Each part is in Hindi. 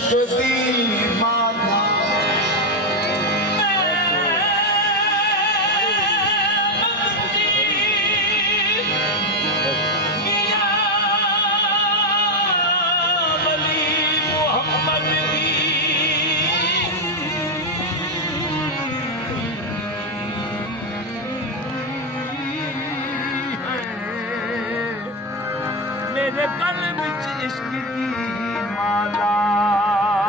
इश्क दी माला मेरे गल विच इश्क दी माला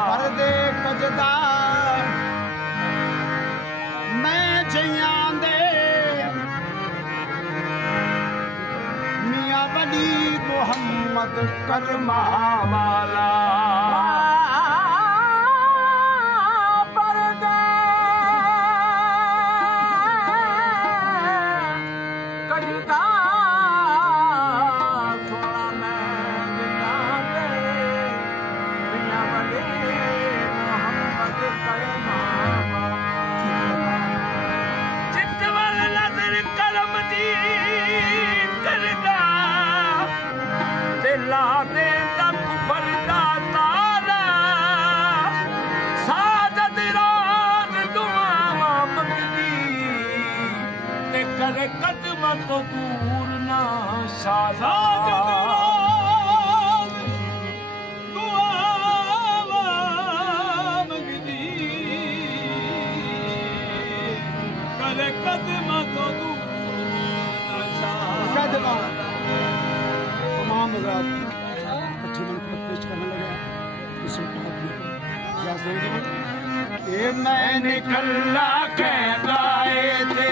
परदे कजदा मैं जइयां दे मियां वली मुहम्मद करमा वाला कदम तो दूर ना साजा मंगदी करे कदम तो दूर ना साजा तमाम हज़रात इकट्ठे मन पेश करने लगे किस्म ये मैं निकला कहता थे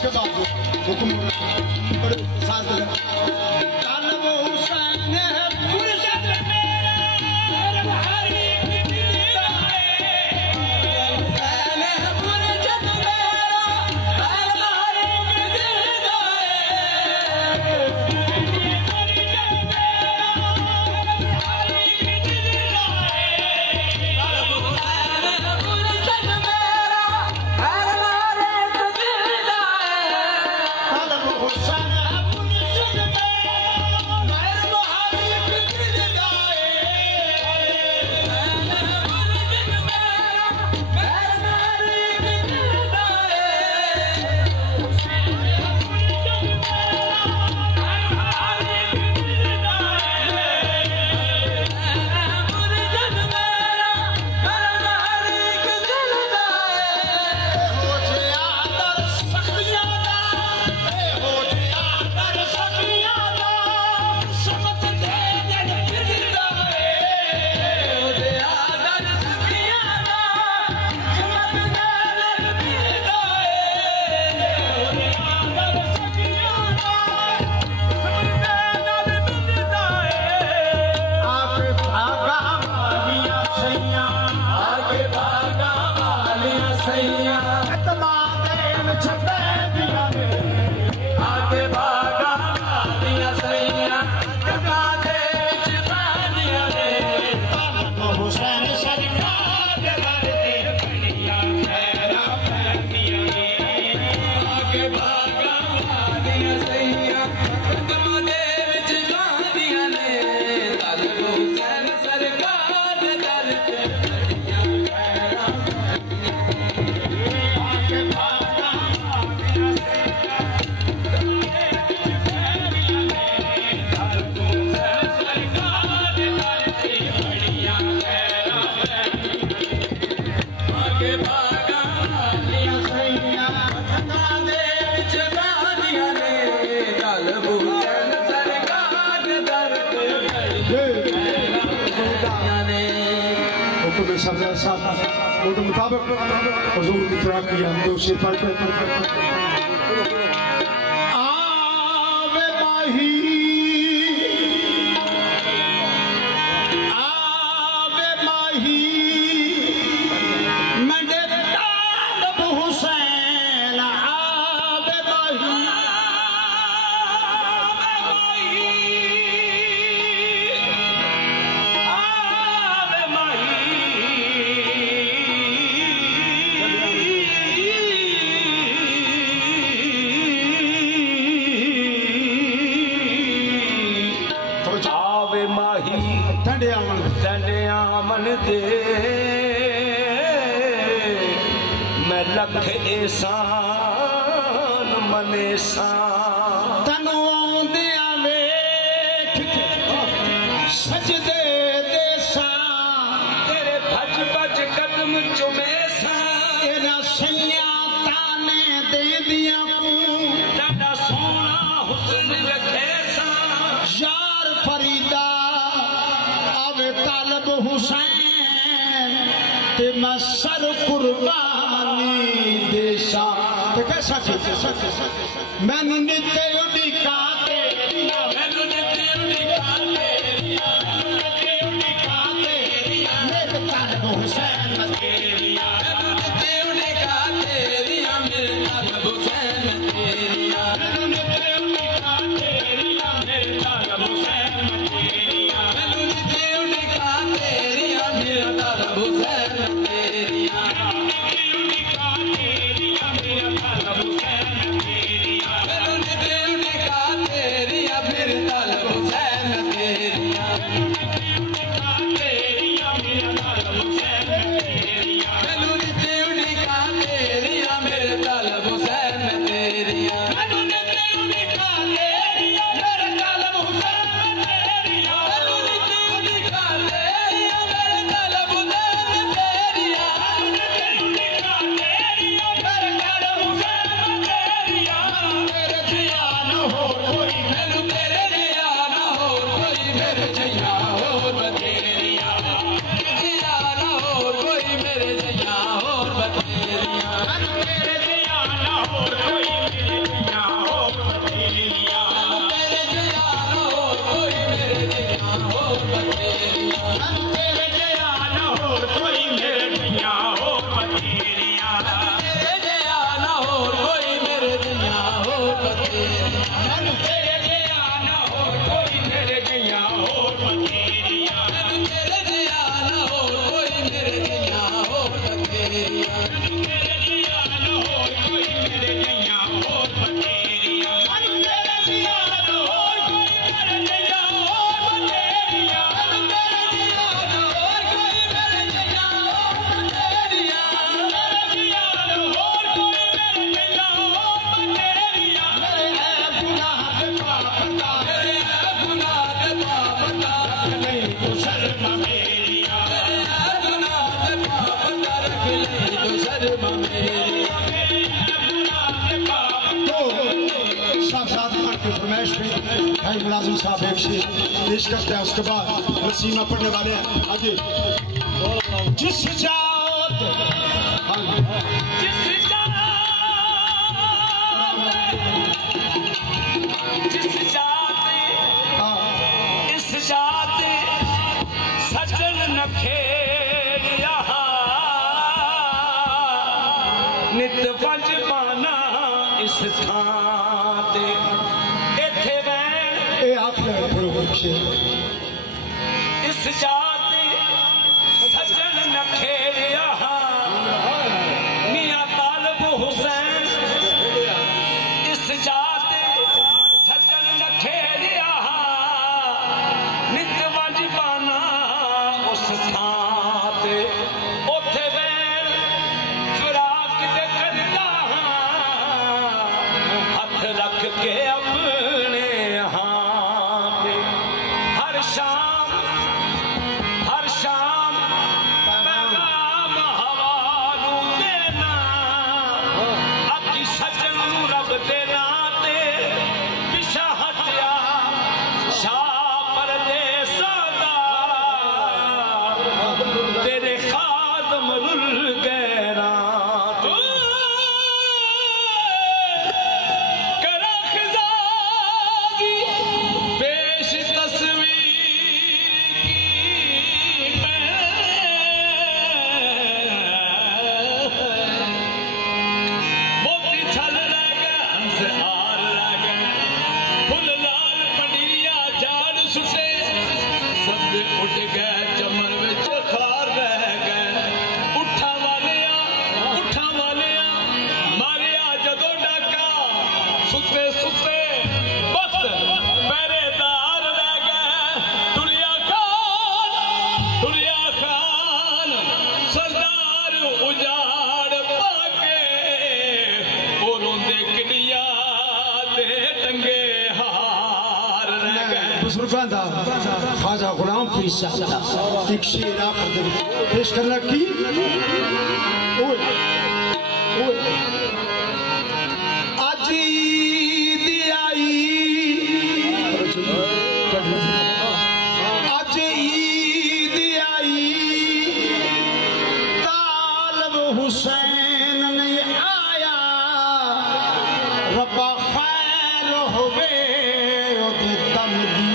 इसके बाद हुक्म बड़े साथ के मुताबिक हुजूर की तरह किया हमने उसे पढ़ कर आवे माही मंडे तालब हुसैन आवे माही मन दे मैं लख एहसान मने सा तनु आंदिया वेख सजदे दे सा तेरे भज भज कदम चुमे सा तेरा सैया ताने दे दिया डाडा सोना हुस्न रखे सा यार फरीदा आवे तालब हुसैन ते मैं सर कुर्बानी देसा ते कैसा मैनू नित्य उडिका तेरिया मैनू नित्य उडिका तेरिया मेरे तालब हुसैन तेरिया मैनू नित्य उडिका तेरिया मेरे तालब हुसैन तेरिया मैनू नित्य उडिका तेरिया मेरे तालब हुसैन तेरिया मैनू नित्य उडिका तेरिया मेरे तालब हुसैन तेरिया मेरे जिया और कोई भाई मुलाजिम साहब एक शेर पेश करते हैं, उसके बाद नसीमा पढ़ने वाले हैं आगे। जिस जात इस जात सजन नखेरिया नित वंज पाना इस थां ते इथे वैन ए आखिर बरोबर शेर। इस जात सजन नखेरिया मियां तालब हुसैन इस जात सजन नखेरिया नित वंज पाना उस थां ते उथे वैन फिराक ते करदा हथ रख के अपने हां पे हर शाम पैगाम हवालू देना अकी सजन रब दे नाते पिछा हटिया शाह परदेसा दा तेरे खादम रुल गैरा करा खिजागी पेश तस्वीर की मोती छल रह गए हंस हार रह गए फुल लाल पंडिया झाड़ सुटे सब्ज उठ गए चमन विच खार रह गए उठा वालिया मारिया जदों डाका सुते सुते बस पहरेदार रह गए दुनिया खान सरदार उजाड़ पाके ओ रोंदे किडिया ते टंगे हार रह गए। बुजुर्गों का ख्वाजा गुलाम फरीद साहब दा एक शेर आखिर दे विच पेश करना की। ओए अज ईद आई अज ईद आई तालब हुसैन नहीं आया रब्बा खैर होवे ओदे दम दी।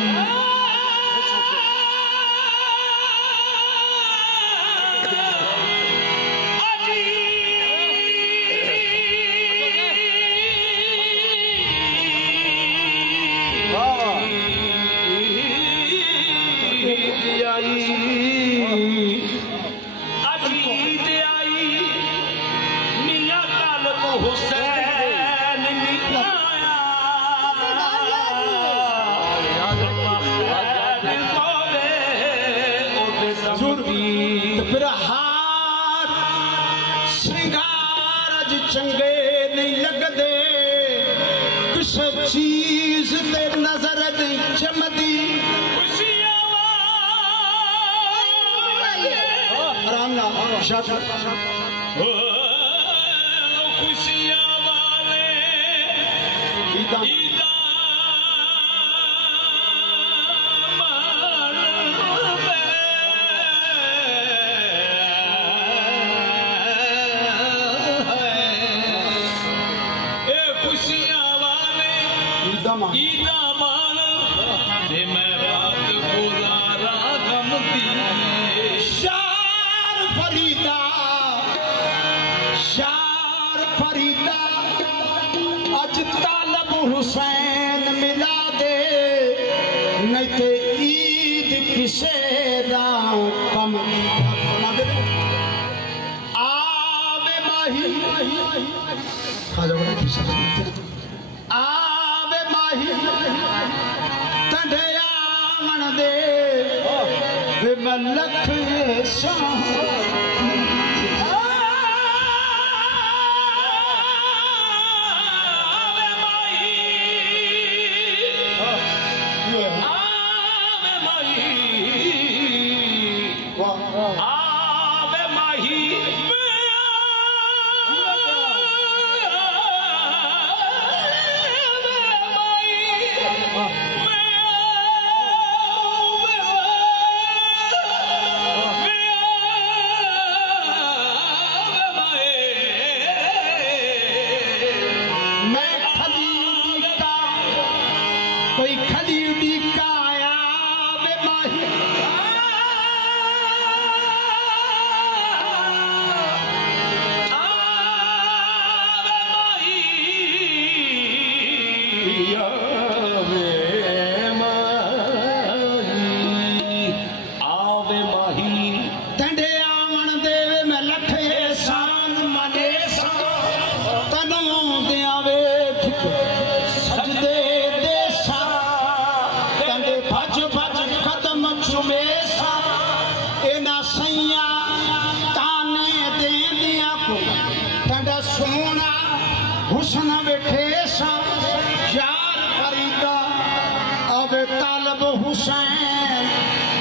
अजीत आई मियां तालब हुसैन निकाया फिर हाथ श्रृंगार अज चंगे नहीं लगदे किसे चीज ते नजर नहीं जमदी। आराम ना खुशियां वाले ईदा खुशियां वाले ईदा मान ते मैं रात गुजारा गम दी शार फरीदा अज तालब हुसैन मिला दे नहीं ते ईद किसे दा कम आवे माही आवे माही तंडया मन दे वे मलख आवे माही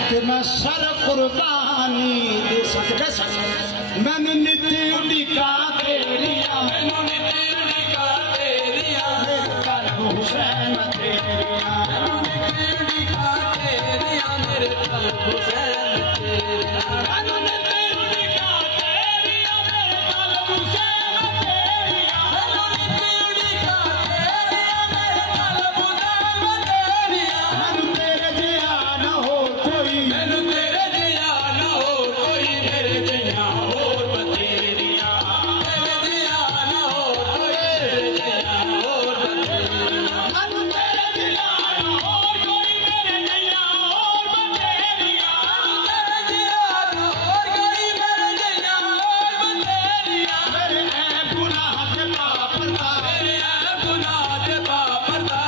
कि मैं सर कुर्बानी दे सकता मैंने नीति उड़ीका तेरिया मैंने नीति उड़ीका तेरिया मेरे कल्ब हुसैन तेरिया मैंने नीति उड़ीका तेरिया मेरे कल्ब हुसैन तेरिया मैंने नीति उड़ीका तेरिया मेरे कल्ब हुसैन तेरिया मैंने नीति उड़ीका तेरिया मेरे कल्ब हुसैन तेरिया मैंने तेरे जिया न हो कोई मैंने तेरे जिया न हो कोई मेरे जिया और बतेरिया मेरे जिया न हो कोई मेरे जिया और बतेरिया मैंने तेरे जिया न हो कोई मेरे जिया और बतेरिया मेरे जिया न हो कोई मेरे जिया और बतेरिया मेरे ऐब गुनाह के पापरदा मेरे ऐब गुनाह के पापरदा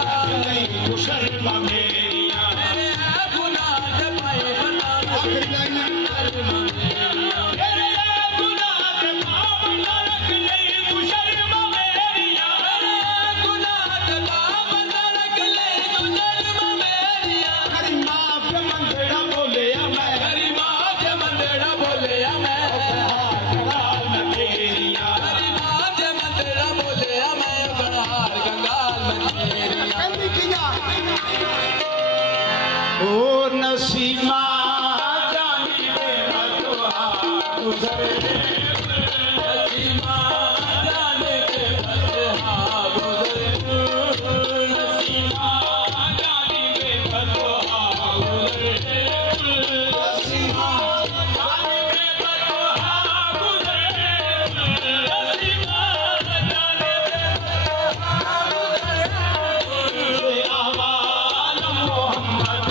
नहीं तू शर्मा मेरिया मेरे ऐब गुनाह के पापरदा आखिरी लाइन मेरे ऐब गुनाह के पापरदा रख नहीं तू शर्मा मेरिया मेरे ऐब गुनाह के पापरदा रख नहीं तू शर्मा मेरिया करी मां के मंदड़ा बोलिया मैं करी मां के मंदड़ा बोलिया मैं गंगाल में तेरिया करी मां के मंदड़ा बोलिया मैं गंगाल में तेरिया ओ नसीमा जानी बे मतवा गुजरे नसीमा जाने के मतवा गुजरे नसीमा जानी बे मतवा गुजरे नसीमा जानी बे मतवा गुजरे नसीमा जाने बे मतवा गुजरे आवाज़ मोहम्मद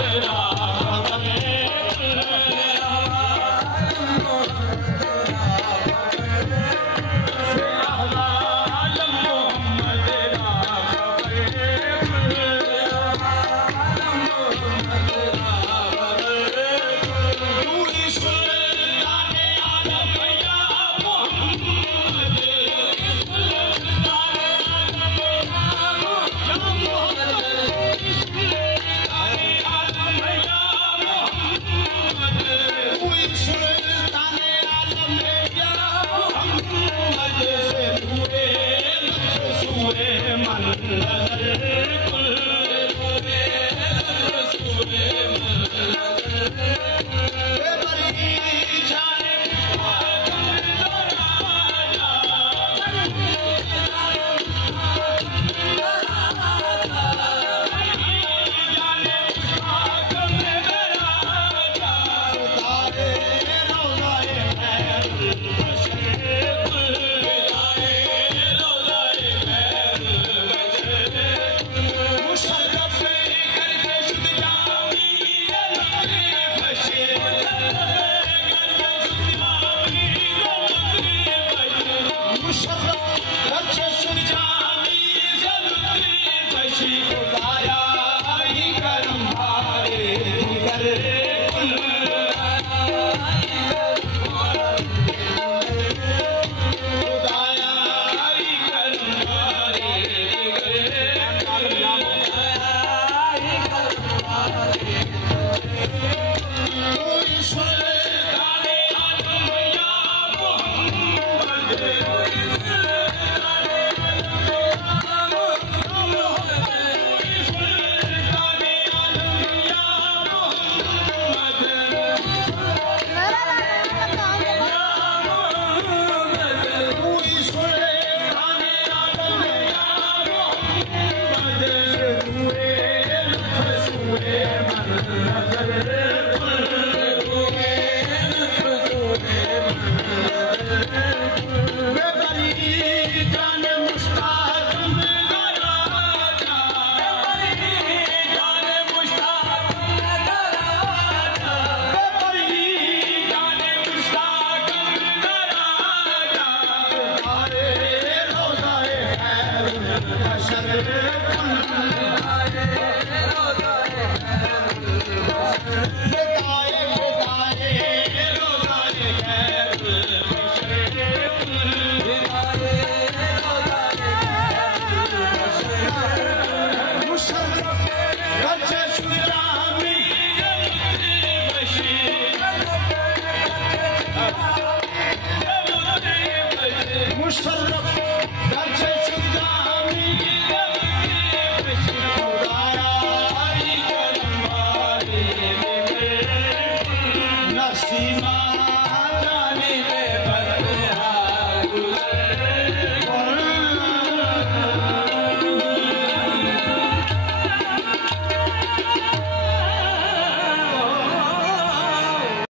नजर